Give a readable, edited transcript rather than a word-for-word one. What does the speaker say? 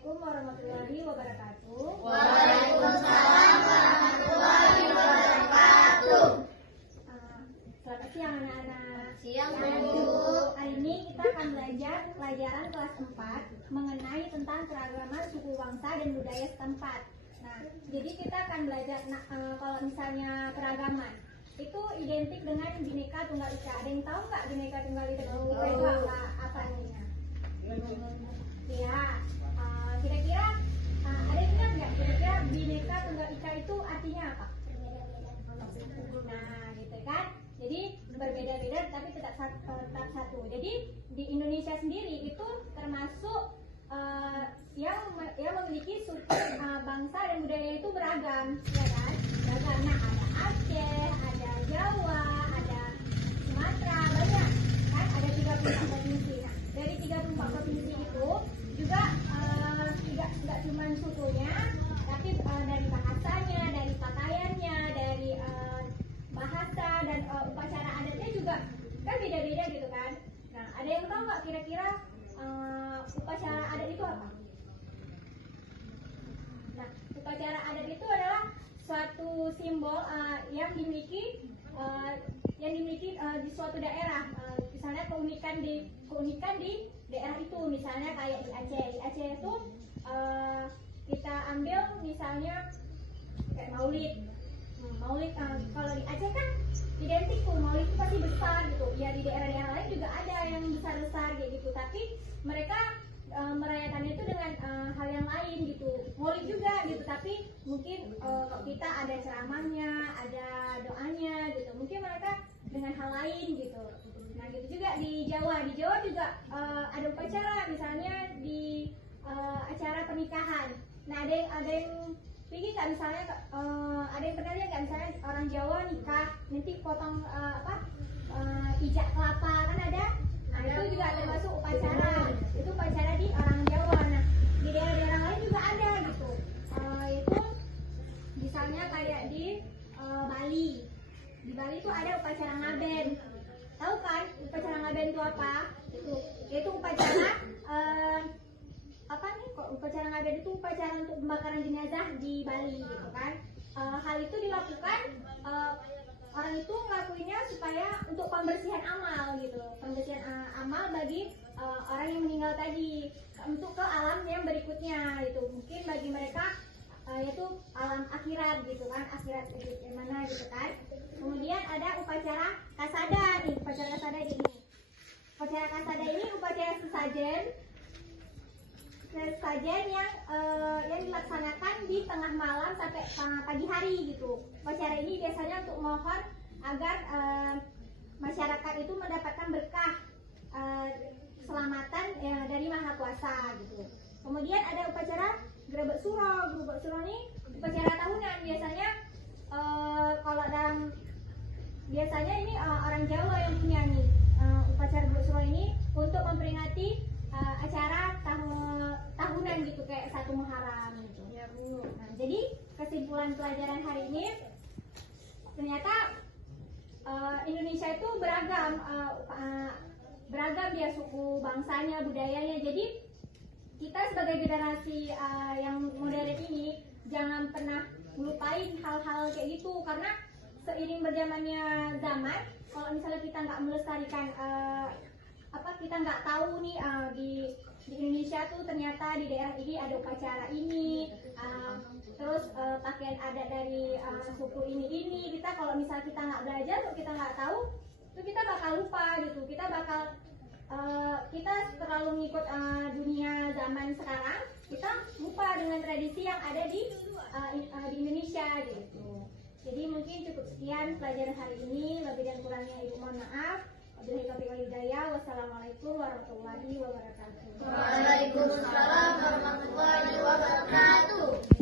Assalamualaikum warahmatullahi wabarakatuh. Waalaikumsalam warahmatullahi wabarakatuh. Selamat siang anak-anak. Siang, Bu. Hari ini kita akan belajar pelajaran kelas 4 mengenai tentang keragaman suku bangsa dan budaya setempat. Nah, jadi kita akan belajar kalau misalnya keragaman itu identik dengan Bhinneka Tunggal Ika. Ada yang tahu nggak Bhinneka Tunggal Ika itu apa artinya? Ya, kira-kira ada yang ingat nggak? Kira-kira Bhinneka Tunggal Ika itu artinya apa? Nah, gitu kan? Jadi berbeda-beda tapi tetap satu. Jadi di Indonesia sendiri itu termasuk yang memiliki suku bangsa dan budaya itu beragam, ya kan? Beragam. Nah, ada Aceh, ada Jawa, ada Sumatera, banyak kan? Ada 34 provinsi. Nah, dari 34 provinsi itu juga tidak cuma sukunya, tapi dari bahasanya, dari pakaiannya, dari bahasa dan upacara adatnya juga kan beda-beda gitu kan. Nah, ada yang tahu nggak kira-kira upacara adat itu apa? Nah, upacara adat itu adalah suatu simbol yang dimiliki di suatu daerah. Misalnya keunikan di daerah itu, misalnya kayak di Aceh. Di Aceh itu kita ambil misalnya kayak Maulid. Maulid kalau di Aceh kan identik tuh, Maulid itu pasti besar gitu. Ya di daerah-daerah lain juga ada yang besar-besar kayak gitu, tapi mereka merayakannya itu dengan hal yang lain gitu. Maulid juga gitu, tapi mungkin kalau kita ada ceramahnya, ada doanya gitu. Mungkin mereka dengan hal lain gitu. Nah, gitu juga di Jawa. Di Jawa juga ada upacara, misalnya di acara pernikahan. Nah, ada yang pikir nggak, misalnya ada yang pernah lihat nggak, misalnya orang Jawa nikah nanti potong ijak kelapa kan ada. Nah, itu juga termasuk upacara. Itu upacara di orang Jawa. Nah, di daerah-daerah lain juga ada gitu. Itu misalnya kayak di Bali. Di Bali itu ada upacara ngaben. Tahu kan upacara ngaben itu apa? Itu upacara upacara ngaben itu upacara untuk pembakaran jenazah di Bali gitu kan. Hal itu dilakukan orang itu ngelakuinnya supaya untuk pembersihan amal gitu, pembersihan amal bagi orang yang meninggal tadi untuk ke alam yang berikutnya gitu. Mungkin bagi mereka yaitu alam akhirat gitu kan, akhirat yang mana gitu kan. Kemudian ada upacara kasada nih, upacara kasada ini. Upacara kasada ini upacara sesajen yang dilaksanakan di tengah malam sampai pagi hari gitu. Upacara ini biasanya untuk mohon agar masyarakat itu mendapatkan berkah keselamatan dari Maha Kuasa gitu. Kemudian ada upacara Grebek Suro. Grebek Suro ini upacara tahunan. Biasanya biasanya ini orang Jawa yang punya nih upacara Grebek Suro ini untuk memperingati acara tahunan gitu, kayak 1 Muharram gitu. Ya, Bu. Nah, jadi kesimpulan pelajaran hari ini ternyata Indonesia itu beragam dia suku bangsanya, budayanya. Jadi kita sebagai generasi yang modern ini jangan pernah melupain hal-hal kayak gitu, karena seiring berjalannya zaman, kalau misalnya kita nggak melestarikan kita nggak tahu nih di Indonesia tuh ternyata di daerah ini ada upacara ini, terus pakaian adat dari suku ini kita kalau misalnya kita nggak belajar, kita nggak tahu, itu kita bakal lupa gitu. Kita terlalu mengikut dunia zaman sekarang, kita lupa dengan tradisi yang ada di Indonesia gitu. Jadi mungkin cukup sekian pelajaran hari ini. Lebih dan kurangnya ibu mohon maaf. Wassalamualaikum warahmatullahi wabarakatuh. Waalaikumsalam warahmatullahi wabarakatuh.